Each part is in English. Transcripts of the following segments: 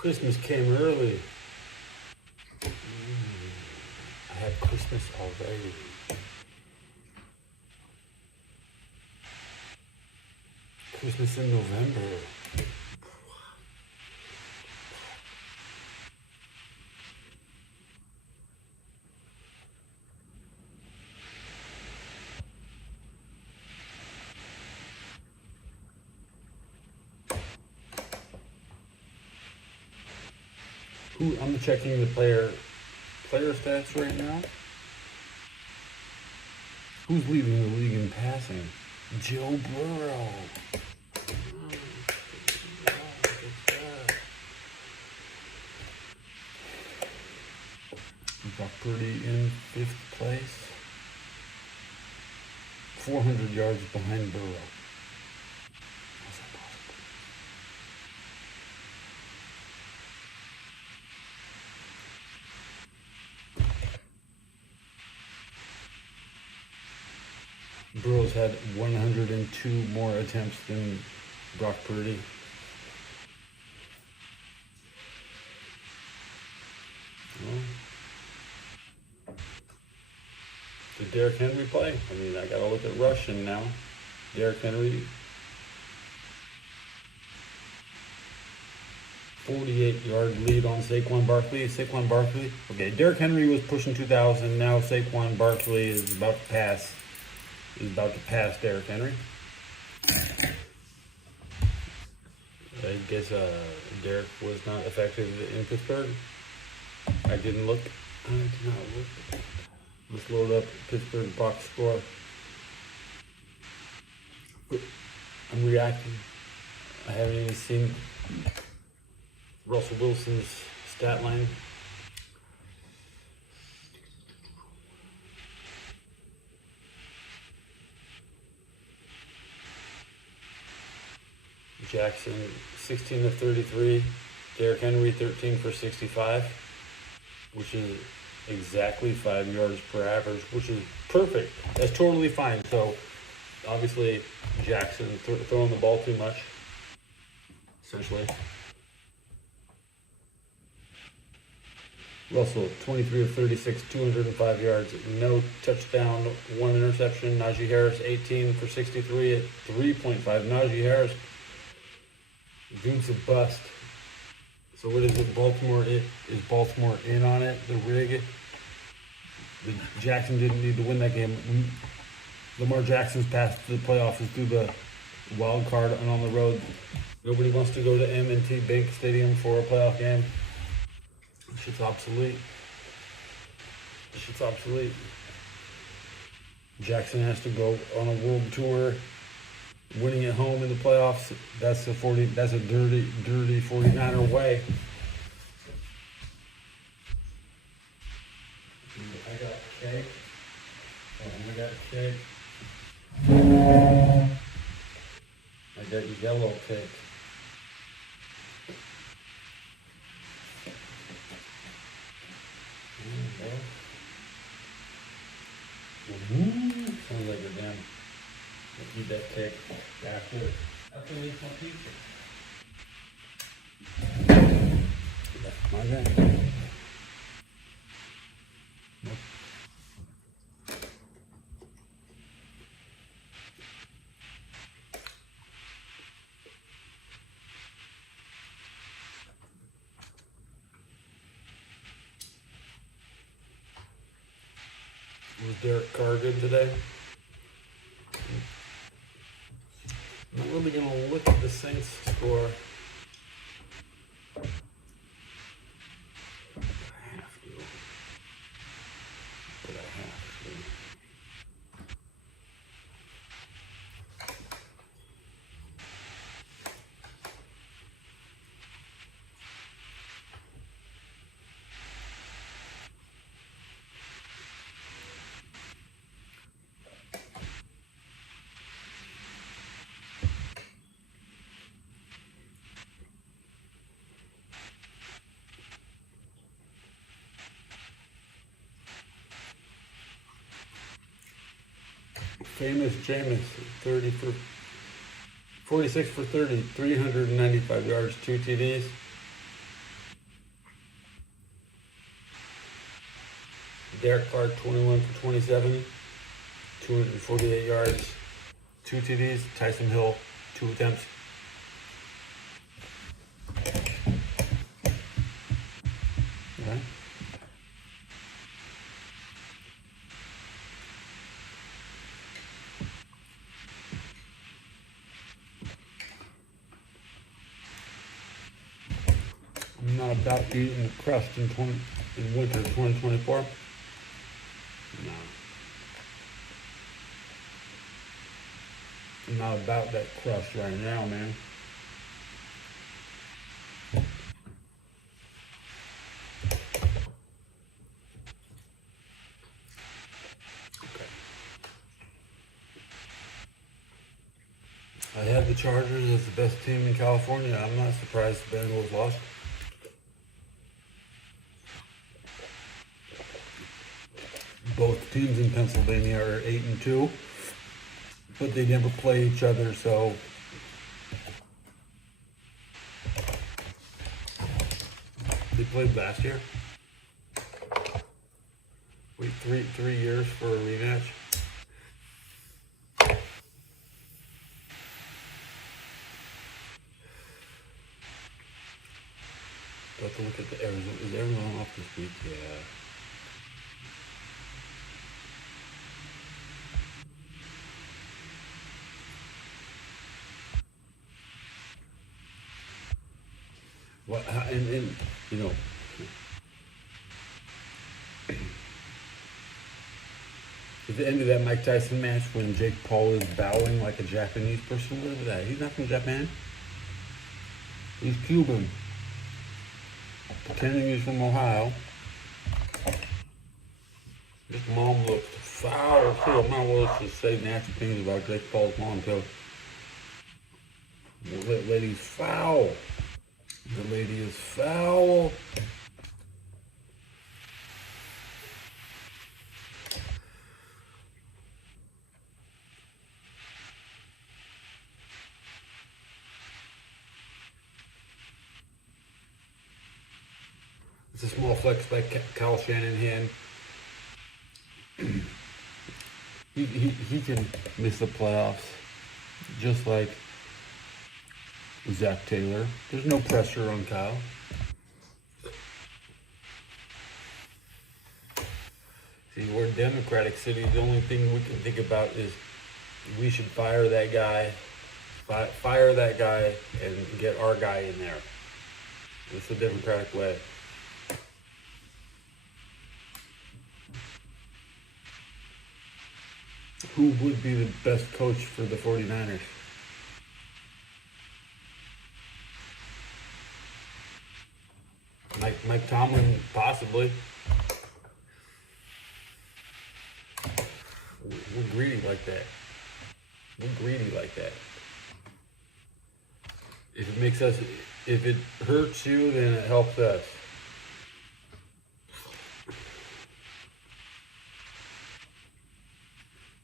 Christmas came early. I had Christmas already. Christmas in November. I'm checking the player stats right now. Who's leading the league in passing? Joe Burrow. Brock Purdy in 5th place. 400 yards behind Burrow. How's that possible? Burrow's had 102 more attempts than Brock Purdy. Did Derrick Henry play? I mean, I gotta look at rushing now. Derrick Henry, 48-yard lead on Saquon Barkley. Okay, Derrick Henry was pushing 2,000. Now Saquon Barkley is about to pass. Derrick Henry. I guess Derrick was not effective in Pittsburgh. I did not look. Let's load up Pittsburgh box score. I'm reacting. I haven't even seen Russell Wilson's stat line. Jackson, 16 of 33. Derrick Henry, 13 for 65, which is exactly 5 yards per average, which is perfect. That's totally fine. So, obviously, Jackson throwing the ball too much, essentially. Russell, 23 of 36, 205 yards, no touchdown, 1 interception. Najee Harris, 18 for 63 at 3.5. Najee Harris, dude's a bust. So what is it? Baltimore? Is Baltimore in on it? The rig? Jackson didn't need to win that game. Lamar Jackson's path to the playoffs is through the wild card and on the road. Nobody wants to go to M&T Bank Stadium for a playoff game. This shit's obsolete. Jackson has to go on a world tour. Winning at home in the playoffs, that's a dirty 49er way. I got cake. I got yellow cake. Sounds like a damn. Eat that cake after we eat my pizza. That's my guy. Was Derek Carr good today? I'm not really going to look at the Saints score. But I have to. Famous Jameis, 46 for 30, 395 yards, 2 TDs. Derek Carr, 21 for 27, 248 yards, 2 TDs. Tyson Hill, 2 attempts. Okay. I'm not about eating the crust in winter 2024. No. I'm not about that crust right now, man. Okay. I have the Chargers as the best team in California. I'm not surprised the Bengals lost. Both teams in Pennsylvania are 8-2, but they never play each other, so they played last year. Wait, three years for a rematch. Got to look at the Arizona. Is Arizona off this week? Yeah. What? And you know, at the end of that Mike Tyson match, when Jake Paul is bowing like a Japanese person, what is that? He's not from Japan. He's Cuban. Pretending he's from Ohio. His mom looked foul too. I'm not willing to say nasty things about Jake Paul's mom too. The lady's foul. The lady is foul. It's a small flex by Kyle Shanahan. He can miss the playoffs just like Zach Taylor. There's no pressure on Kyle. See, we're a Democratic city. The only thing we can think about is we should fire that guy, and get our guy in there. It's the Democratic way. Who would be the best coach for the 49ers? Mike Tomlin, possibly. We're greedy like that. If it hurts you, then it helps us.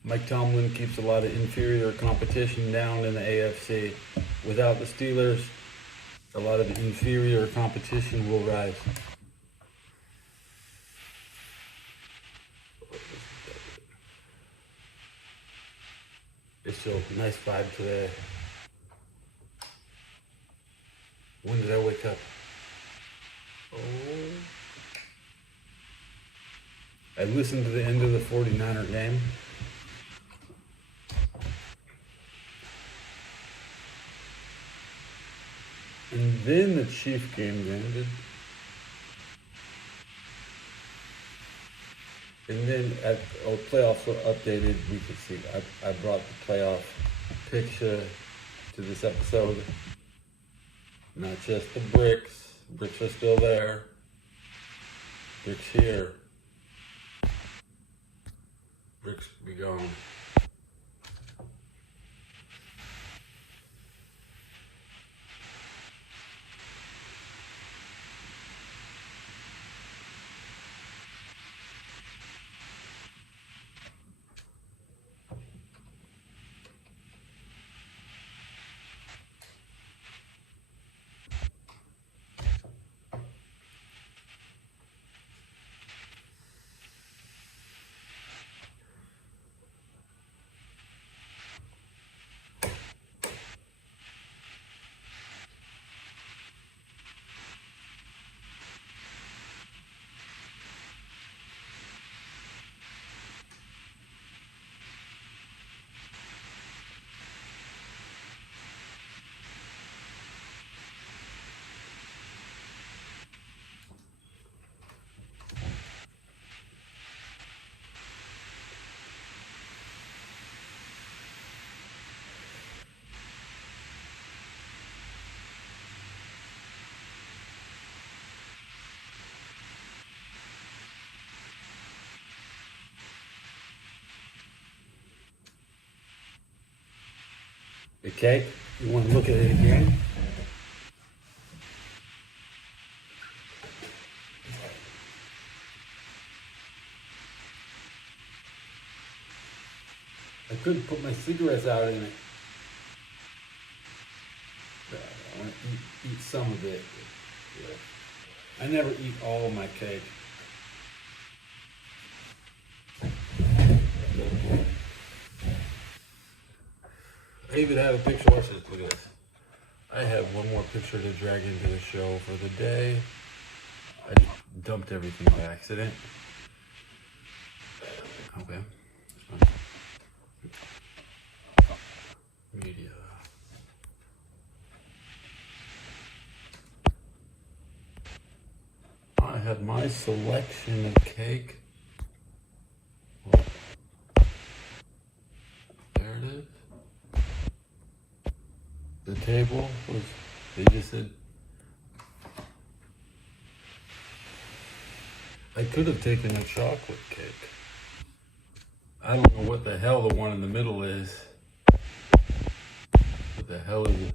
Mike Tomlin keeps a lot of inferior competition down in the AFC. Without the Steelers, a lot of inferior competition will rise. It's still a nice vibe today. When did I wake up? Oh. I listened to the end of the 49er game. And then the Chief game ended. And then at our playoffs were updated, we could see I brought the playoff picture to this episode. Not just the bricks. Bricks are still there. Bricks here. Bricks be gone. the cake. You want to look at it again? I couldn't put my cigarettes out in it. I want to eat some of it. I never eat all of my cake. I even have a picture. Watch this. Look at this. I have one more picture to drag into the show for the day. I just dumped everything by accident. Okay. Media. I have my selection of cake. There it is. The table was, they just said, I could have taken a chocolate cake. I don't know what the hell the one in the middle is. What the hell is it?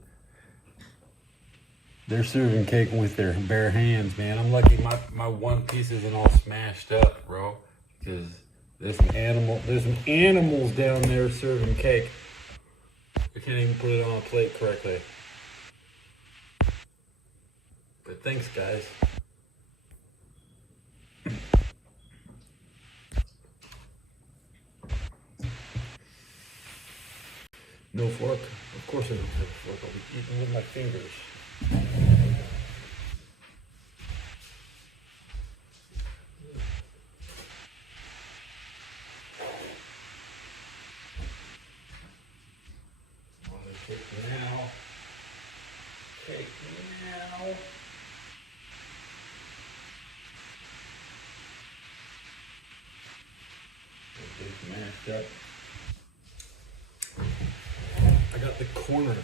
They're serving cake with their bare hands, man. I'm lucky my one piece isn't all smashed up, bro. Because there's some animals down there serving cake. I can't even put it on a plate correctly. But thanks, guys. No fork? Of course I don't have a fork. I'll be eating with my fingers. Cake now. Mashed up. I got the corner.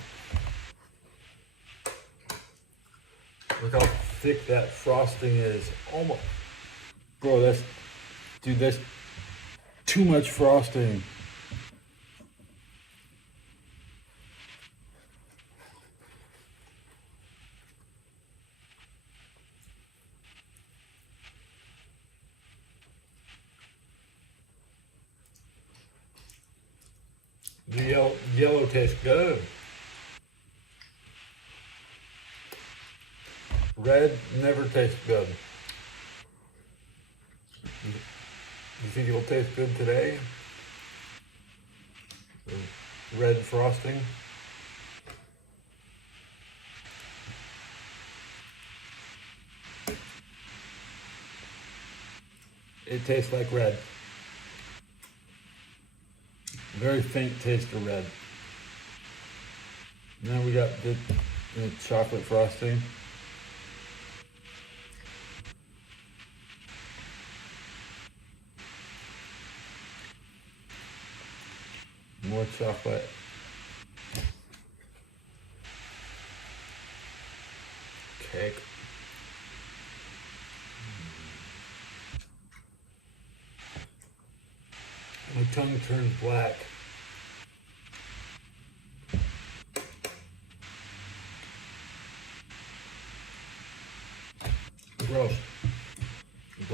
Look how thick that frosting is. Almost, bro. That's too much frosting. The yellow tastes good. Red never tastes good. You think it'll taste good today? Red frosting. It tastes like red. Very faint taste of red. Now we got the chocolate frosting. More chocolate. Cake. My tongue turns black. Gross. The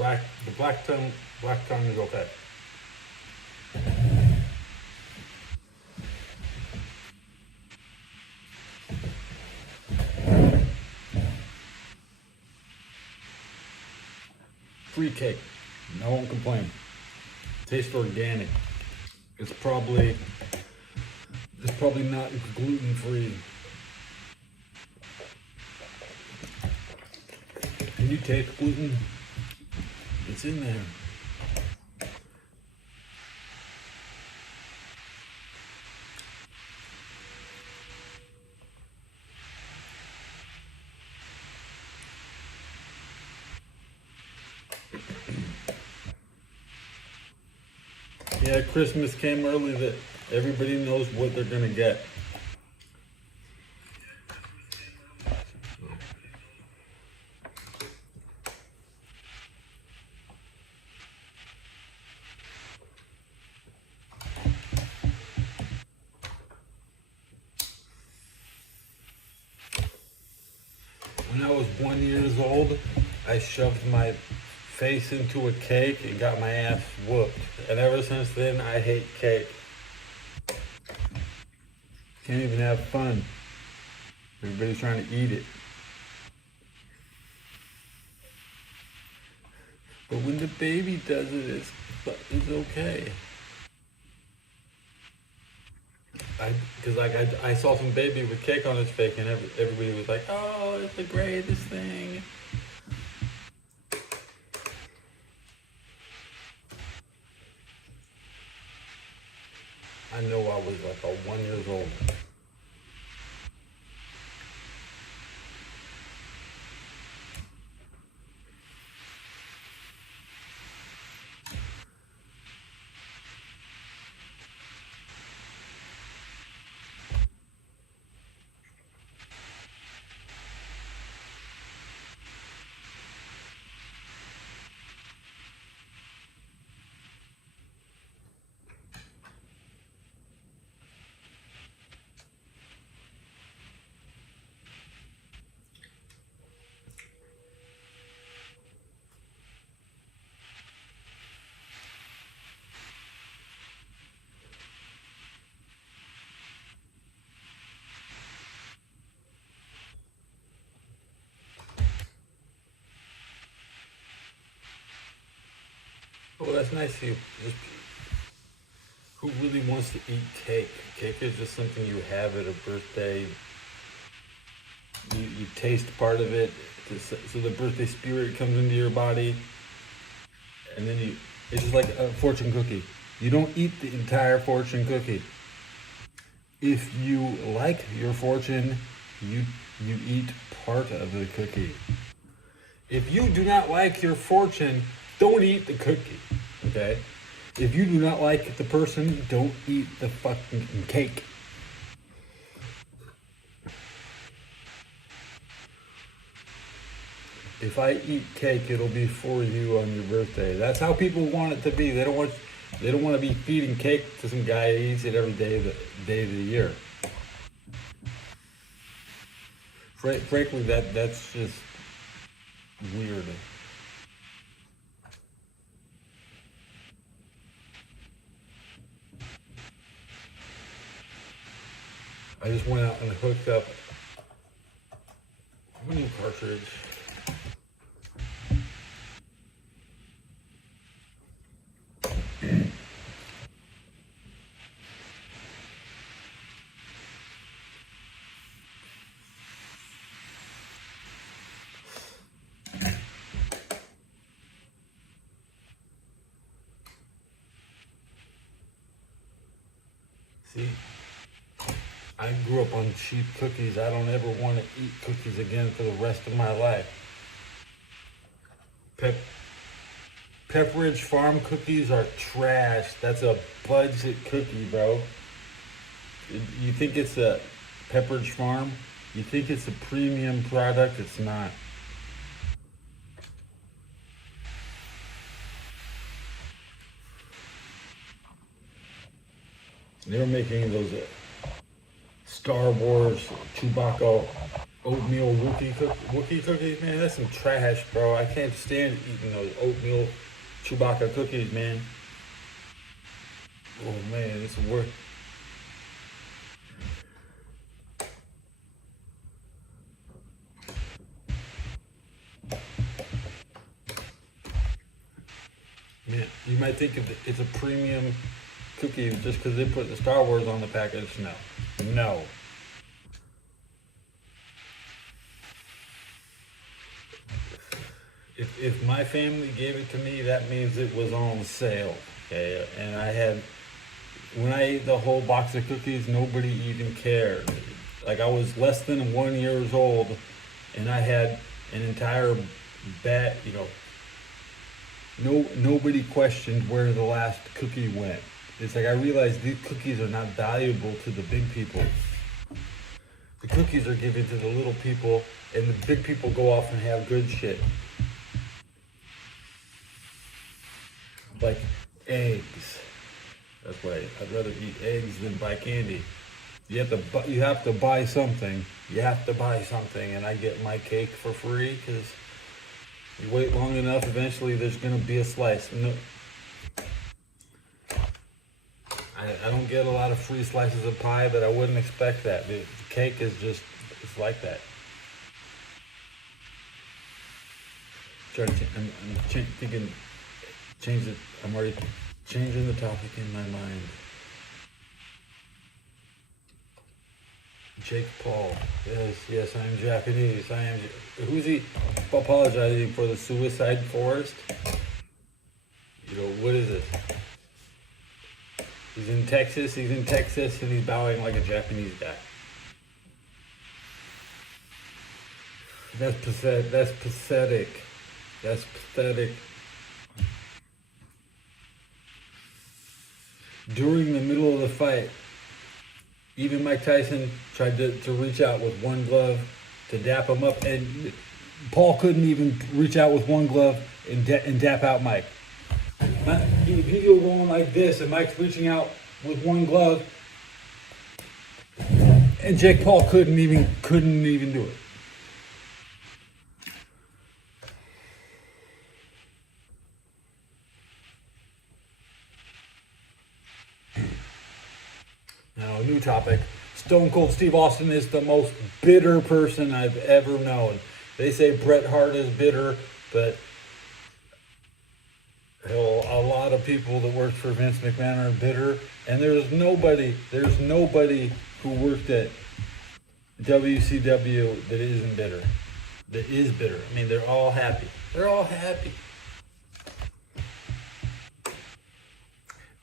black tongue is okay. Free cake. I won't complain. Tastes organic. It's probably not gluten free. Can you taste gluten? It's in there. Yeah, Christmas came early that everybody knows what they're gonna get. 1 years old, I shoved my face into a cake and got my ass whooped. And ever since then, I hate cake. Can't even have fun. Everybody's trying to eat it. But when the baby does it, it's okay. Because I saw some baby with cake on his face, and everybody was like, "Oh, it's the greatest thing." I know I was like a 1 years old. Well, that's nice. Who really wants to eat cake? Cake is just something you have at a birthday. You taste part of it, so the birthday spirit comes into your body, and then it's just like a fortune cookie. You don't eat the entire fortune cookie. If you like your fortune, you eat part of the cookie. If you do not like your fortune, don't eat the cookie, okay? If you do not like the person, don't eat the fucking cake. If I eat cake, it'll be for you on your birthday. That's how people want it to be. They don't want to be feeding cake to some guy who eats it every day of the year. Frankly, that's just weird. I just went out and hooked up a new cartridge. See, I grew up on cheap cookies. I don't ever want to eat cookies again for the rest of my life. Pepperidge Farm cookies are trash. That's a budget cookie, bro. You think it's a Pepperidge Farm? You think it's a premium product? It's not. They were making those Star Wars Chewbacca oatmeal Wookiee cookies, man. That's some trash, bro. I can't stand eating those oatmeal Chewbacca cookies, man. Oh man, it's worth. Man, you might think it's a premium cookie just because they put the Star Wars on the package. No. If my family gave it to me, that means it was on sale. Okay, and when I ate the whole box of cookies, nobody even cared. Like I was less than 1 years old, and I had an entire bat. Nobody questioned where the last cookie went. It's like I realized these cookies are not valuable to the big people. The cookies are given to the little people, and the big people go off and have good shit. Like eggs. That's why I'd rather eat eggs than buy candy. You have to buy something. You have to buy something, and I get my cake for free because you wait long enough, eventually there's gonna be a slice. No, I don't get a lot of free slices of pie, but I wouldn't expect that. The cake is just, it's like that. Thinking, change it. I'm already changing the topic in my mind. Jake Paul. Yes, I am Japanese. Who's he apologizing for the suicide forest? You know, what is it? He's in Texas, and he's bowing like a Japanese guy. That's pathetic. That's pathetic. During the middle of the fight, even Mike Tyson tried to reach out with one glove to dap him up, and Paul couldn't even reach out with one glove and dap out Mike. Video going like this, and Mike's reaching out with one glove, and Jake Paul couldn't even do it. Now, a new topic. Stone Cold Steve Austin is the most bitter person I've ever known. They say Bret Hart is bitter, but hell, a lot of people that worked for Vince McMahon are bitter, and there's nobody who worked at WCW that isn't bitter. That is bitter. I mean, they're all happy. They're all happy.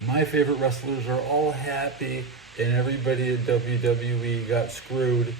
My favorite wrestlers are all happy, and everybody at WWE got screwed.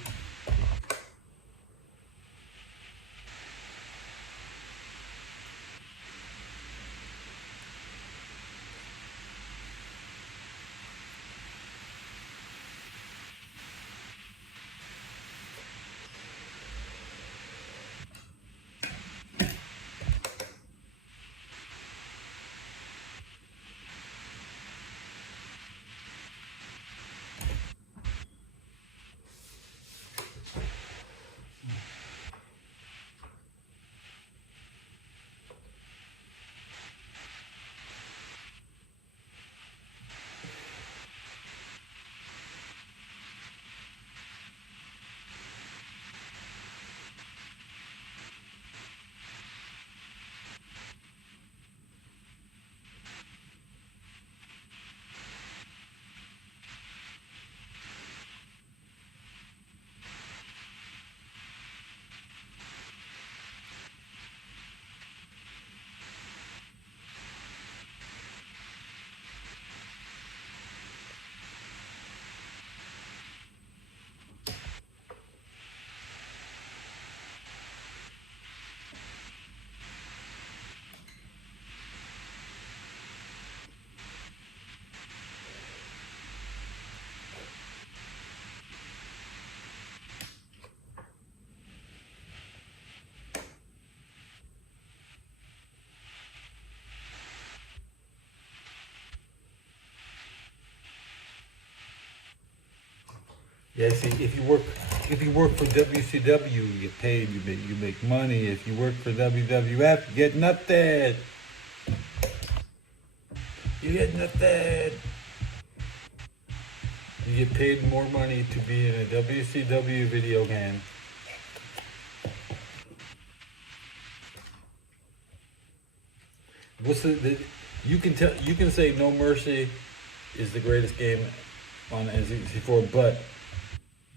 Yeah, see, if you work for WCW, you get paid, you make money. If you work for WWF, you get nothing. You get nothing. You get paid more money to be in a WCW video game. You can say No Mercy is the greatest game on N64, but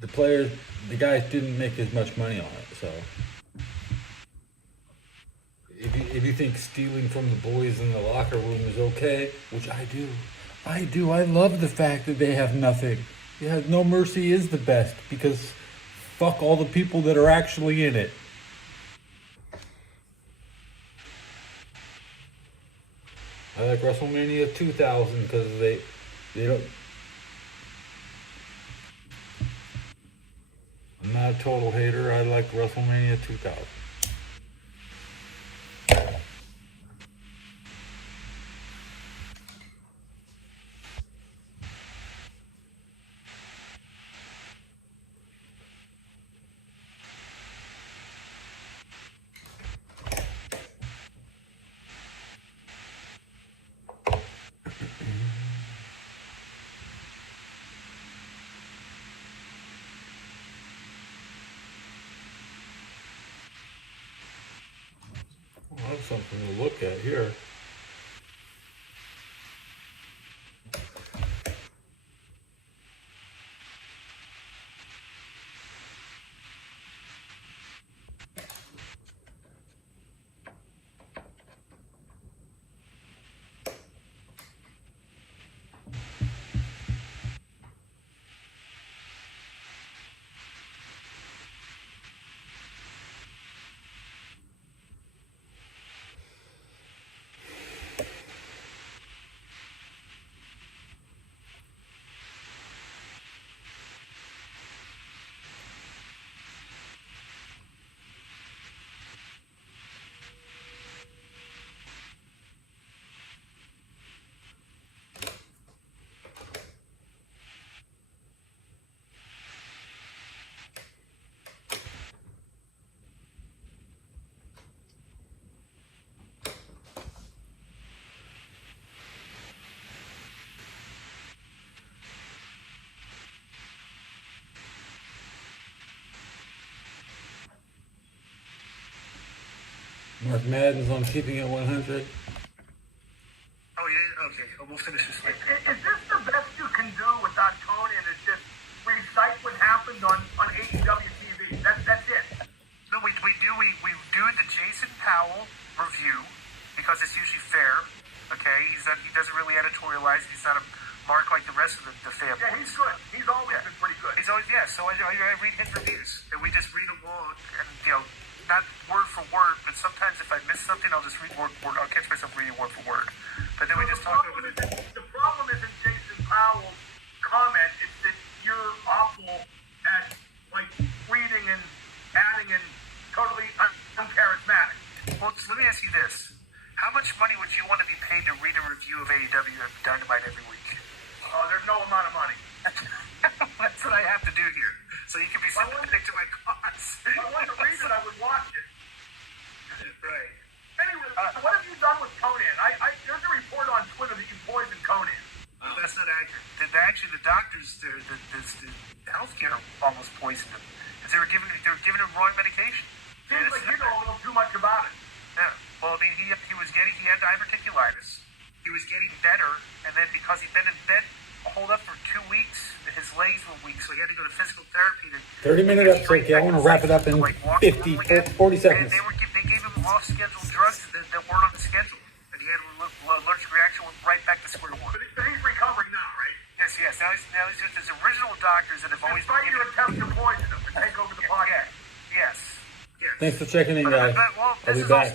the guys didn't make as much money on it. So if you think stealing from the boys in the locker room is okay, which I do. I love the fact that they have nothing. Yeah, No Mercy is the best because fuck all the people that are actually in it. I like WrestleMania 2000 because they don't. I'm not a total hater. I like WrestleMania 2000. something to look at here. Mark Madden's on Keeping It 100. Oh, yeah? Okay. Oh, we'll finish this later. Is this the best you can do without Conan? Is just recite what happened on AEW TV? That's it. No, we do the Jason Powell review because it's usually fair. Okay, he doesn't really editorialize. He's not a mark like the rest of the family. Yeah, he's good. He's always been pretty good. He's always So I read his reviews and we just read them all and not word for word, but sometimes if I miss something, I'll just read word for word. I'll catch myself reading word for word. But then we just talk over it. The problem isn't Jason Powell's comment. It's that you're awful at like reading and adding and totally uncharismatic. Well, let me ask you this. How much money would you want to be paid to read a review of AEW and Dynamite every week? Oh, there's no amount of money. That's what I have to do here. So you can be sympathetic to my cause. If I wanted to read it, I would watch it. Right. Anyway, what have you done with Conan? There's a report on Twitter that you poisoned Conan. That's not accurate. Actually, the doctors, the healthcare almost poisoned him. Because they were giving him wrong medication. Seems like you know a little too much about it. Yeah. Well, I mean, he had diverticulitis. He was getting better, and then because he'd been in bed holed up for 2 weeks, his legs were weak, so he had to go to physical therapy. 30-minute episode, okay, I want to wrap it up in 40 seconds. They gave him off-schedule drugs that weren't on the schedule. And he had an allergic reaction, went right back to square one. But he's recovering now, right? Yes. Now he's with his original doctors that have always been your attempt to poison him and take over the podcast. Yes. Thanks for checking in, guys. Well, I'll be back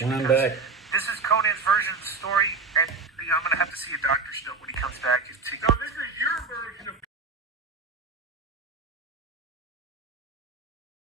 when I'm back. This is Conan's version of the story, and I'm going to have to see a doctor's note when he comes back. So this is you